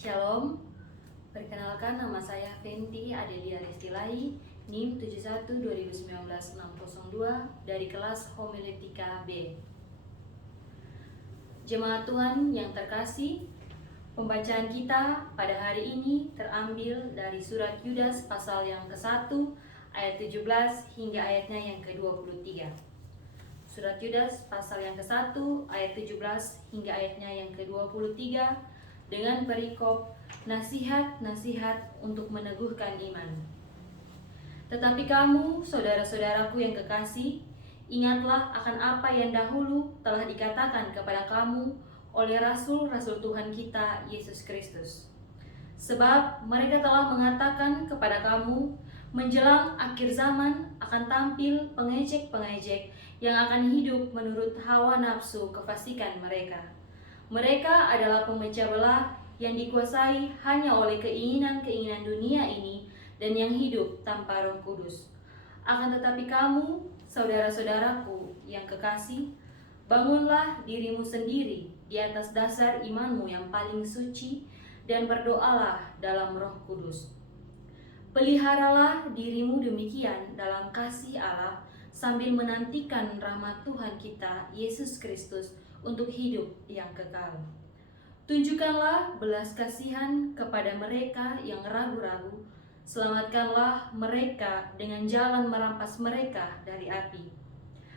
Shalom, perkenalkan nama saya Fenty Adelia Restilai, NIM 71-2019-602 dari kelas Homiletika B. Jemaat Tuhan yang terkasih, pembacaan kita pada hari ini terambil dari surat Yudas pasal yang ke-1 ayat 17 hingga ayatnya yang ke-23. Surat Yudas pasal yang ke-1 ayat 17 hingga ayatnya yang ke-23 dengan perikop nasihat-nasihat untuk meneguhkan iman. Tetapi kamu, saudara-saudaraku yang kekasih, ingatlah akan apa yang dahulu telah dikatakan kepada kamu oleh rasul-rasul Tuhan kita, Yesus Kristus. Sebab mereka telah mengatakan kepada kamu, menjelang akhir zaman akan tampil pengejek-pengejek yang akan hidup menurut hawa nafsu kefasikan mereka. Mereka adalah pemecah belah yang dikuasai hanya oleh keinginan-keinginan dunia ini dan yang hidup tanpa Roh Kudus. Akan tetapi kamu, saudara-saudaraku yang kekasih, bangunlah dirimu sendiri di atas dasar imanmu yang paling suci dan berdoalah dalam Roh Kudus. Peliharalah dirimu demikian dalam kasih Allah sambil menantikan rahmat Tuhan kita, Yesus Kristus, untuk hidup yang kekal. Tunjukkanlah belas kasihan kepada mereka yang ragu-ragu, selamatkanlah mereka dengan jalan merampas mereka dari api.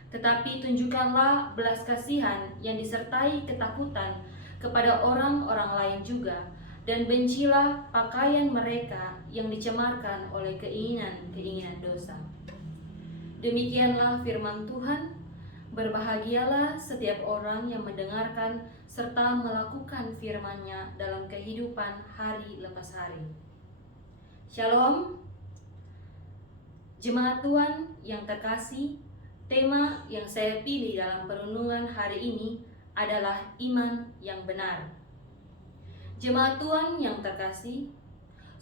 Tetapi tunjukkanlah belas kasihan yang disertai ketakutan kepada orang-orang lain juga, dan bencilah pakaian mereka yang dicemarkan oleh keinginan-keinginan dosa. Demikianlah firman Tuhan. Berbahagialah setiap orang yang mendengarkan serta melakukan firman-Nya dalam kehidupan hari lepas hari. Shalom. Jemaat Tuhan yang terkasih, tema yang saya pilih dalam perenungan hari ini adalah iman yang benar. Jemaat Tuhan yang terkasih,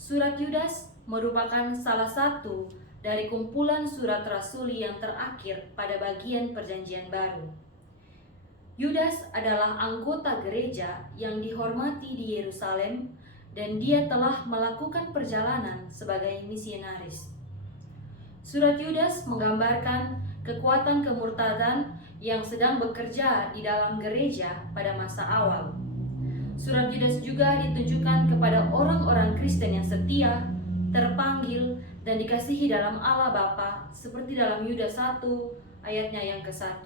surat Yudas merupakan salah satu dari kumpulan surat rasuli yang terakhir pada bagian Perjanjian Baru. Yudas adalah anggota gereja yang dihormati di Yerusalem dan dia telah melakukan perjalanan sebagai misionaris. Surat Yudas menggambarkan kekuatan kemurtadan yang sedang bekerja di dalam gereja pada masa awal. Surat Yudas juga ditujukan kepada orang-orang Kristen yang setia, terpanggil, dan dikasihi dalam Allah Bapa, seperti dalam Yudas 1 ayatnya yang ke-1.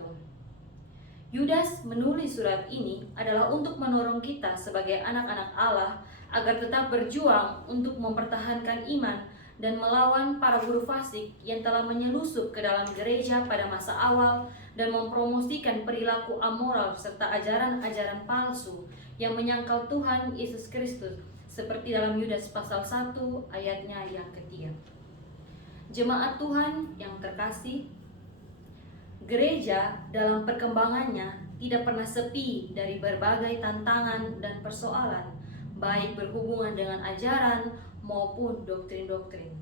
Yudas menulis surat ini adalah untuk mendorong kita sebagai anak-anak Allah agar tetap berjuang untuk mempertahankan iman dan melawan para guru fasik yang telah menyelusup ke dalam gereja pada masa awal dan mempromosikan perilaku amoral serta ajaran-ajaran palsu yang menyangkal Tuhan Yesus Kristus, seperti dalam Yudas pasal 1 ayatnya yang ke-3. Jemaat Tuhan yang terkasih, gereja dalam perkembangannya tidak pernah sepi dari berbagai tantangan dan persoalan, baik berhubungan dengan ajaran maupun doktrin-doktrin.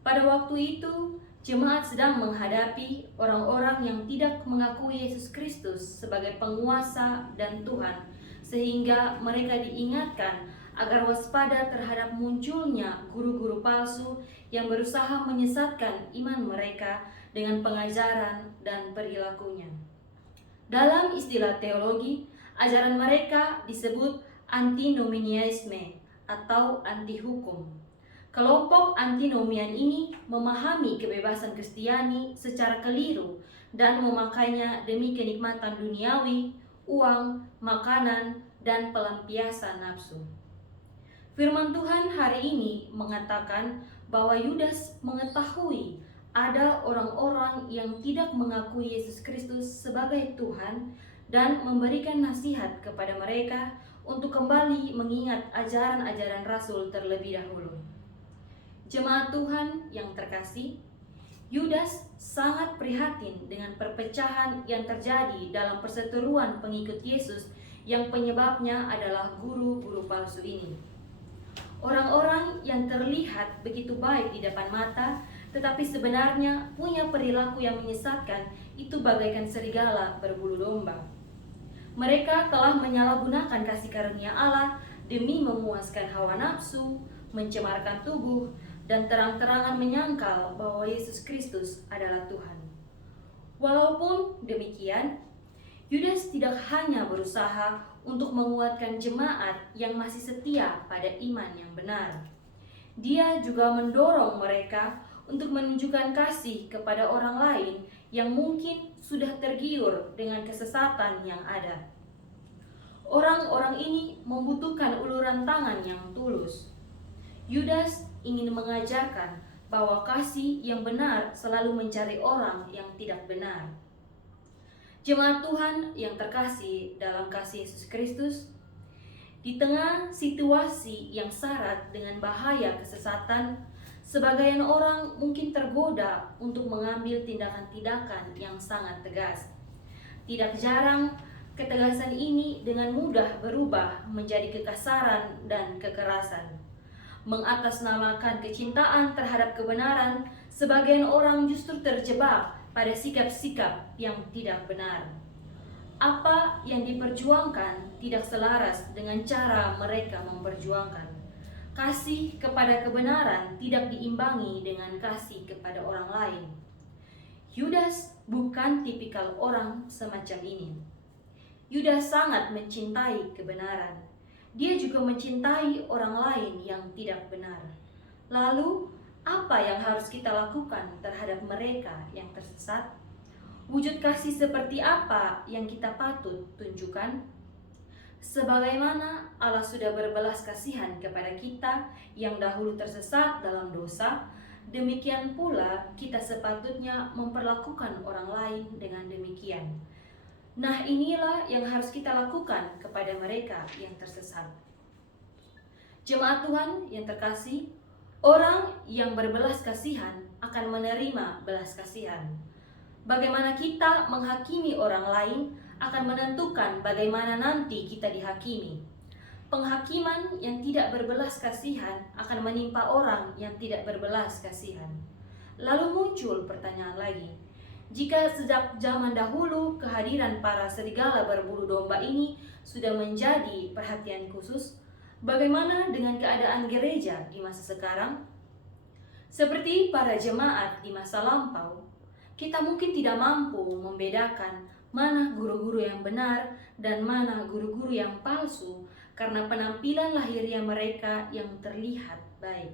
Pada waktu itu, jemaat sedang menghadapi orang-orang yang tidak mengakui Yesus Kristus sebagai penguasa dan Tuhan, sehingga mereka diingatkan agar waspada terhadap munculnya guru-guru palsu yang berusaha menyesatkan iman mereka dengan pengajaran dan perilakunya. Dalam istilah teologi, ajaran mereka disebut antinomianisme atau anti-hukum. Kelompok antinomian ini memahami kebebasan Kristiani secara keliru dan memakainya demi kenikmatan duniawi, uang, makanan, dan pelampiasan nafsu. Firman Tuhan hari ini mengatakan bahwa Yudas mengetahui ada orang-orang yang tidak mengakui Yesus Kristus sebagai Tuhan dan memberikan nasihat kepada mereka untuk kembali mengingat ajaran-ajaran Rasul terlebih dahulu. Jemaat Tuhan yang terkasih, Yudas sangat prihatin dengan perpecahan yang terjadi dalam perseteruan pengikut Yesus yang penyebabnya adalah guru-guru palsu ini. Orang-orang yang terlihat begitu baik di depan mata, tetapi sebenarnya punya perilaku yang menyesatkan, itu bagaikan serigala berbulu domba. Mereka telah menyalahgunakan kasih karunia Allah demi memuaskan hawa nafsu, mencemarkan tubuh, dan terang-terangan menyangkal bahwa Yesus Kristus adalah Tuhan. Walaupun demikian, Yudas tidak hanya berusaha untuk menguatkan jemaat yang masih setia pada iman yang benar. Dia juga mendorong mereka untuk menunjukkan kasih kepada orang lain yang mungkin sudah tergiur dengan kesesatan yang ada. Orang-orang ini membutuhkan uluran tangan yang tulus. Yudas ingin mengajarkan bahwa kasih yang benar selalu mencari orang yang tidak benar. Jemaat Tuhan yang terkasih dalam kasih Yesus Kristus, di tengah situasi yang syarat dengan bahaya kesesatan, sebagian orang mungkin tergoda untuk mengambil tindakan-tindakan yang sangat tegas. Tidak jarang, ketegasan ini dengan mudah berubah menjadi kekasaran dan kekerasan. Mengatasnamakan kecintaan terhadap kebenaran, sebagian orang justru terjebak pada sikap-sikap yang tidak benar. Apa yang diperjuangkan tidak selaras dengan cara mereka memperjuangkan. Kasih kepada kebenaran tidak diimbangi dengan kasih kepada orang lain. Yudas bukan tipikal orang semacam ini. Yudas sangat mencintai kebenaran. Dia juga mencintai orang lain yang tidak benar. Lalu, apa yang harus kita lakukan terhadap mereka yang tersesat? Wujud kasih seperti apa yang kita patut tunjukkan? Sebagaimana Allah sudah berbelas kasihan kepada kita yang dahulu tersesat dalam dosa, demikian pula kita sepatutnya memperlakukan orang lain dengan demikian. Nah, inilah yang harus kita lakukan kepada mereka yang tersesat. Jemaat Tuhan yang terkasih, orang yang berbelas kasihan akan menerima belas kasihan. Bagaimana kita menghakimi orang lain akan menentukan bagaimana nanti kita dihakimi. Penghakiman yang tidak berbelas kasihan akan menimpa orang yang tidak berbelas kasihan. Lalu muncul pertanyaan lagi, jika sejak zaman dahulu kehadiran para serigala berbulu domba ini sudah menjadi perhatian khusus, bagaimana dengan keadaan gereja di masa sekarang? Seperti para jemaat di masa lampau, kita mungkin tidak mampu membedakan mana guru-guru yang benar dan mana guru-guru yang palsu karena penampilan lahiriah mereka yang terlihat baik.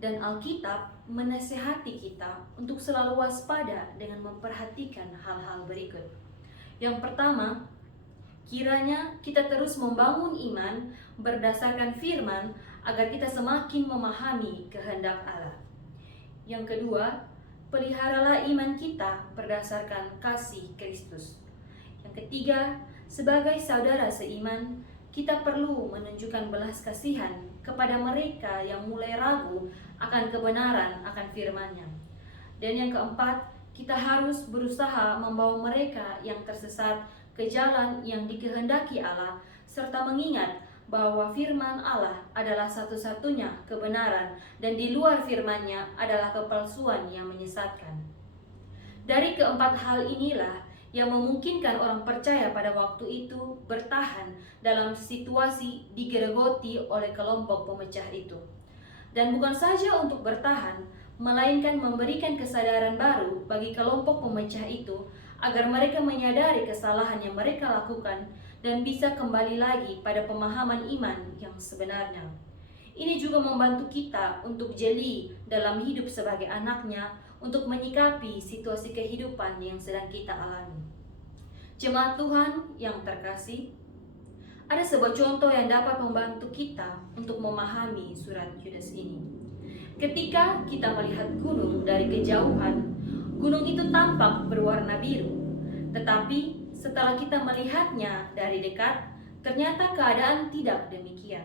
Dan Alkitab menasihati kita untuk selalu waspada dengan memperhatikan hal-hal berikut. Yang pertama, kiranya kita terus membangun iman berdasarkan firman agar kita semakin memahami kehendak Allah. Yang kedua, peliharalah iman kita berdasarkan kasih Kristus. Yang ketiga, sebagai saudara seiman, kita perlu menunjukkan belas kasihan kepada mereka yang mulai ragu akan kebenaran akan firman-Nya. Dan yang keempat, kita harus berusaha membawa mereka yang tersesat ke jalan yang dikehendaki Allah, serta mengingat bahwa firman Allah adalah satu-satunya kebenaran dan di luar firman-Nya adalah kepalsuan yang menyesatkan. Dari keempat hal inilah yang memungkinkan orang percaya pada waktu itu bertahan dalam situasi digerogoti oleh kelompok pemecah itu. Dan bukan saja untuk bertahan, melainkan memberikan kesadaran baru bagi kelompok pemecah itu agar mereka menyadari kesalahan yang mereka lakukan dan bisa kembali lagi pada pemahaman iman yang sebenarnya. Ini juga membantu kita untuk jeli dalam hidup sebagai anaknya untuk menyikapi situasi kehidupan yang sedang kita alami. Jemaat Tuhan yang terkasih, ada sebuah contoh yang dapat membantu kita untuk memahami surat Yudas ini. Ketika kita melihat gunung dari kejauhan, gunung itu tampak berwarna biru. Tetapi setelah kita melihatnya dari dekat, ternyata keadaan tidak demikian.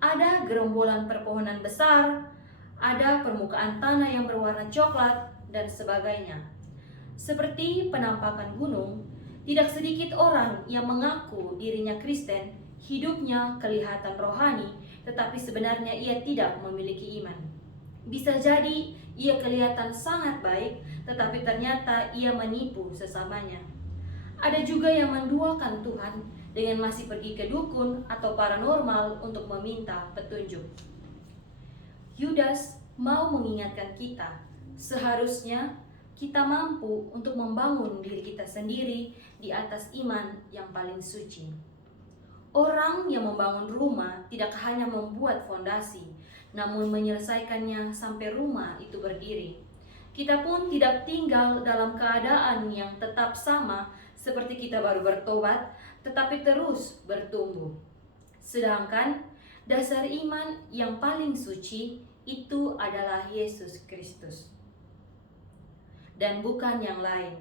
Ada gerombolan perpohonan besar, ada permukaan tanah yang berwarna coklat, dan sebagainya. Seperti penampakan gunung, tidak sedikit orang yang mengaku dirinya Kristen, hidupnya kelihatan rohani, tetapi sebenarnya ia tidak memiliki iman. Bisa jadi ia kelihatan sangat baik, tetapi ternyata ia menipu sesamanya. Ada juga yang menduakan Tuhan, dengan masih pergi ke dukun atau paranormal untuk meminta petunjuk. Yudas mau mengingatkan kita, seharusnya kita mampu untuk membangun diri kita sendiri di atas iman yang paling suci. Orang yang membangun rumah tidak hanya membuat fondasi, namun menyelesaikannya sampai rumah itu berdiri. Kita pun tidak tinggal dalam keadaan yang tetap sama seperti kita baru bertobat, tetapi terus bertumbuh. Sedangkan dasar iman yang paling suci itu adalah Yesus Kristus dan bukan yang lain.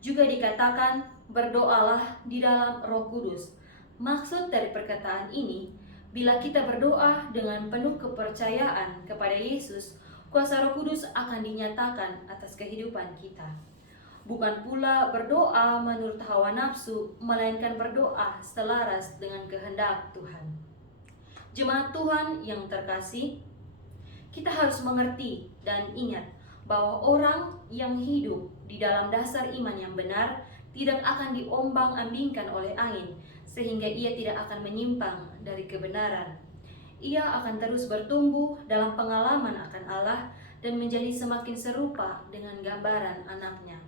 Juga dikatakan berdoalah di dalam Roh Kudus. Maksud dari perkataan ini, bila kita berdoa dengan penuh kepercayaan kepada Yesus, kuasa Roh Kudus akan dinyatakan atas kehidupan kita. Bukan pula berdoa menurut hawa nafsu, melainkan berdoa selaras dengan kehendak Tuhan. Jemaat Tuhan yang terkasih, kita harus mengerti dan ingat bahwa orang yang hidup di dalam dasar iman yang benar tidak akan diombang-ambingkan oleh angin, sehingga ia tidak akan menyimpang dari kebenaran. Ia akan terus bertumbuh dalam pengalaman akan Allah dan menjadi semakin serupa dengan gambaran anaknya.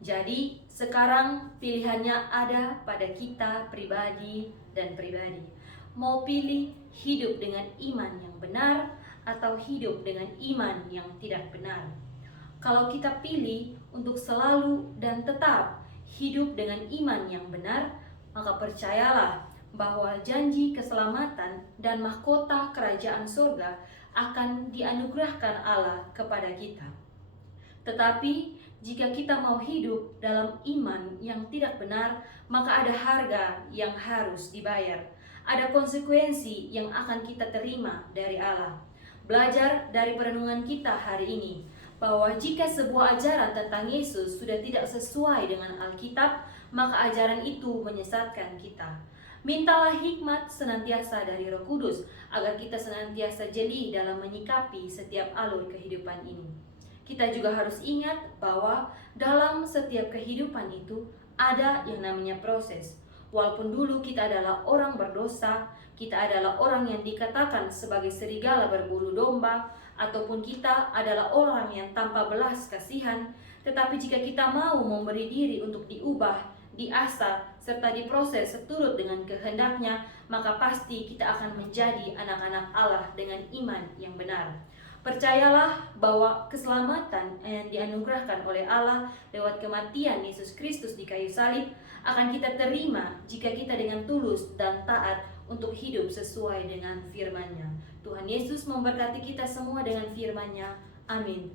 Jadi, sekarang pilihannya ada pada kita pribadi dan pribadi. Mau pilih hidup dengan iman yang benar atau hidup dengan iman yang tidak benar. Kalau kita pilih untuk selalu dan tetap hidup dengan iman yang benar, maka percayalah bahwa janji keselamatan dan mahkota kerajaan surga akan dianugerahkan Allah kepada kita. Tetapi jika kita mau hidup dalam iman yang tidak benar, maka ada harga yang harus dibayar. Ada konsekuensi yang akan kita terima dari Allah. Belajar dari perenungan kita hari ini bahwa jika sebuah ajaran tentang Yesus sudah tidak sesuai dengan Alkitab, maka ajaran itu menyesatkan kita. Mintalah hikmat senantiasa dari Roh Kudus agar kita senantiasa jeli dalam menyikapi setiap alur kehidupan ini. Kita juga harus ingat bahwa dalam setiap kehidupan itu ada yang namanya proses. Walaupun dulu kita adalah orang berdosa, kita adalah orang yang dikatakan sebagai serigala berbulu domba, ataupun kita adalah orang yang tanpa belas kasihan, tetapi jika kita mau memberi diri untuk diubah, diasah, serta diproses seturut dengan kehendaknya, maka pasti kita akan menjadi anak-anak Allah dengan iman yang benar. Percayalah bahwa keselamatan yang dianugerahkan oleh Allah lewat kematian Yesus Kristus di kayu salib akan kita terima jika kita dengan tulus dan taat untuk hidup sesuai dengan firman-Nya. Tuhan Yesus memberkati kita semua dengan firman-Nya. Amin.